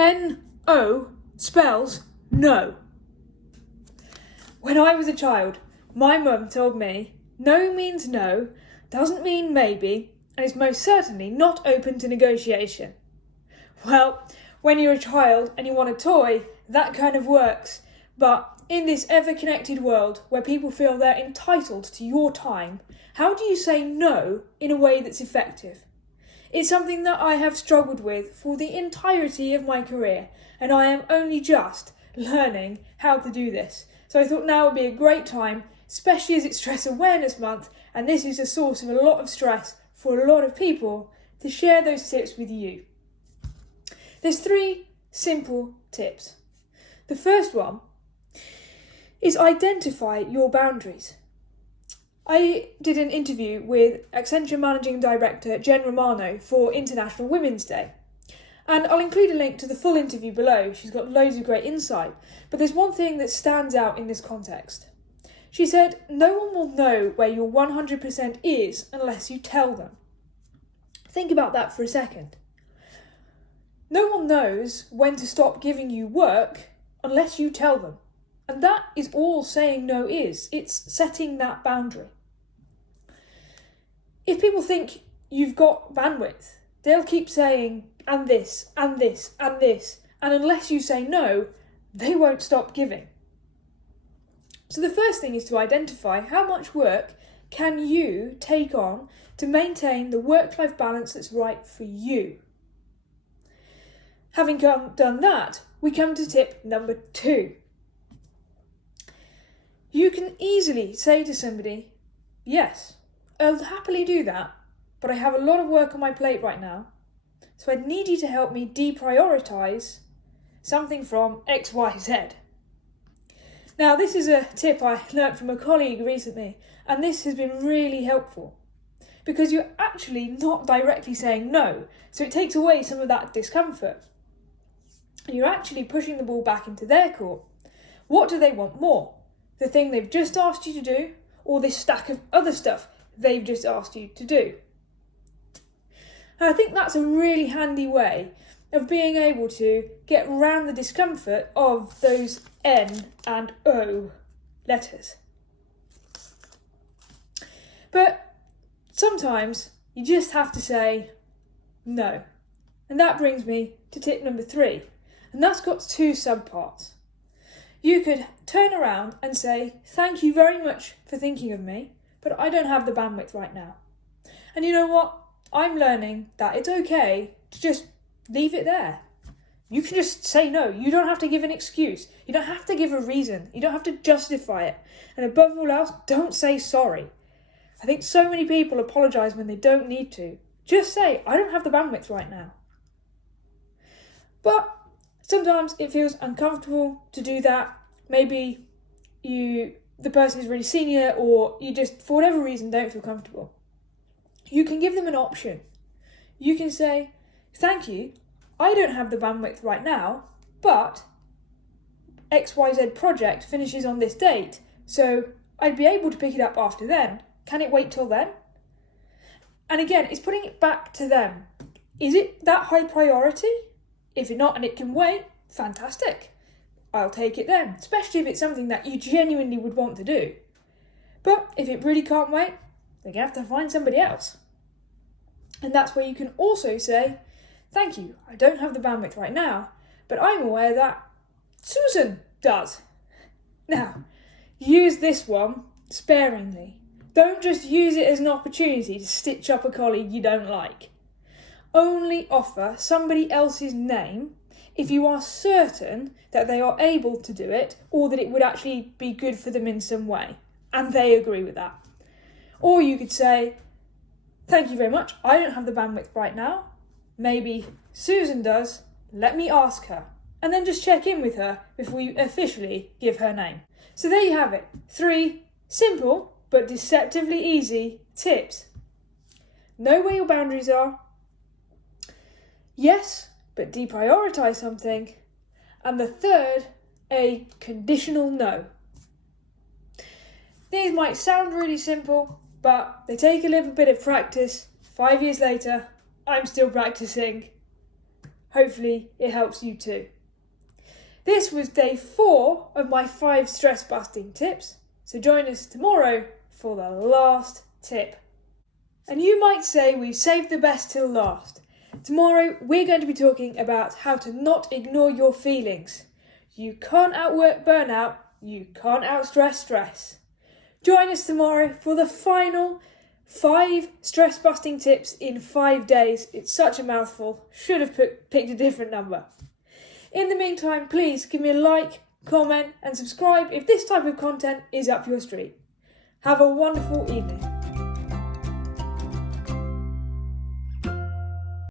N-O spells no. When I was a child, my mum told me no means no, doesn't mean maybe, and is most certainly not open to negotiation. Well, when you're a child and you want a toy, that kind of works, but in this ever-connected world where people feel they're entitled to your time, how do you say no in a way that's effective? It's something that I have struggled with for the entirety of my career, and I am only just learning how to do this. So I thought now would be a great time, especially as it's Stress Awareness Month, and this is a source of a lot of stress for a lot of people, to share those tips with you. There's 3 simple tips. The first one is identify your boundaries. I did an interview with Accenture Managing Director Jen Romano for International Women's Day. And I'll include a link to the full interview below. She's got loads of great insight. But there's one thing that stands out in this context. She said, no one will know where your 100% is unless you tell them. Think about that for a second. No one knows when to stop giving you work unless you tell them. And that is all saying no is. It's setting that boundary. If people think you've got bandwidth, they'll keep saying, and this, and this, and this. And unless you say no, they won't stop giving. So the first thing is to identify how much work can you take on to maintain the work-life balance that's right for you. Having done that, we come to tip number 2. You can easily say to somebody, yes, I'll happily do that, but I have a lot of work on my plate right now, so I need you to help me deprioritise something from XYZ. Now, this is a tip I learnt from a colleague recently, and this has been really helpful because you're actually not directly saying no, so it takes away some of that discomfort. And you're actually pushing the ball back into their court. What do they want more? The thing they've just asked you to do, or this stack of other stuff they've just asked you to do? And I think that's a really handy way of being able to get around the discomfort of those N and O letters. But sometimes you just have to say no. And that brings me to tip number 3. And that's got 2 subparts. You could turn around and say, thank you very much for thinking of me, but I don't have the bandwidth right now. And you know what? I'm learning that it's okay to just leave it there. You can just say no. You don't have to give an excuse. You don't have to give a reason. You don't have to justify it. And above all else, don't say sorry. I think so many people apologise when they don't need to. Just say, I don't have the bandwidth right now. But sometimes it feels uncomfortable to do that. Maybe the person is really senior, or you just, for whatever reason, don't feel comfortable. You can give them an option. You can say, thank you, I don't have the bandwidth right now, but XYZ project finishes on this date, so I'd be able to pick it up after then. Can it wait till then? And again, it's putting it back to them. Is it that high priority? If it's not and it can wait, fantastic. I'll take it then, especially if it's something that you genuinely would want to do. But if it really can't wait, they're going to have to find somebody else. And that's where you can also say, thank you, I don't have the bandwidth right now, but I'm aware that Susan does. Now, use this one sparingly. Don't just use it as an opportunity to stitch up a colleague you don't like. Only offer somebody else's name if you are certain that they are able to do it, or that it would actually be good for them in some way, and they agree with that. Or you could say, thank you very much, I don't have the bandwidth right now. Maybe Susan does, let me ask her. And then just check in with her before you officially give her name. So there you have it. 3 simple but deceptively easy tips. Know where your boundaries are. Yes, but deprioritise something. And the third, a conditional no. These might sound really simple, but they take a little bit of practice. 5 years later, I'm still practicing. Hopefully it helps you too. This was day 4 of my 5 stress busting tips, so join us tomorrow for the last tip. And you might say we've saved the best till last. Tomorrow we're going to be talking about how to not ignore your feelings. You can't outwork burnout, you can't outstress stress. Join us tomorrow for the final 5 stress busting tips in 5 days. It's such a mouthful, should have picked a different number. In the meantime, please give me a like, comment and subscribe if this type of content is up your street. Have a wonderful evening.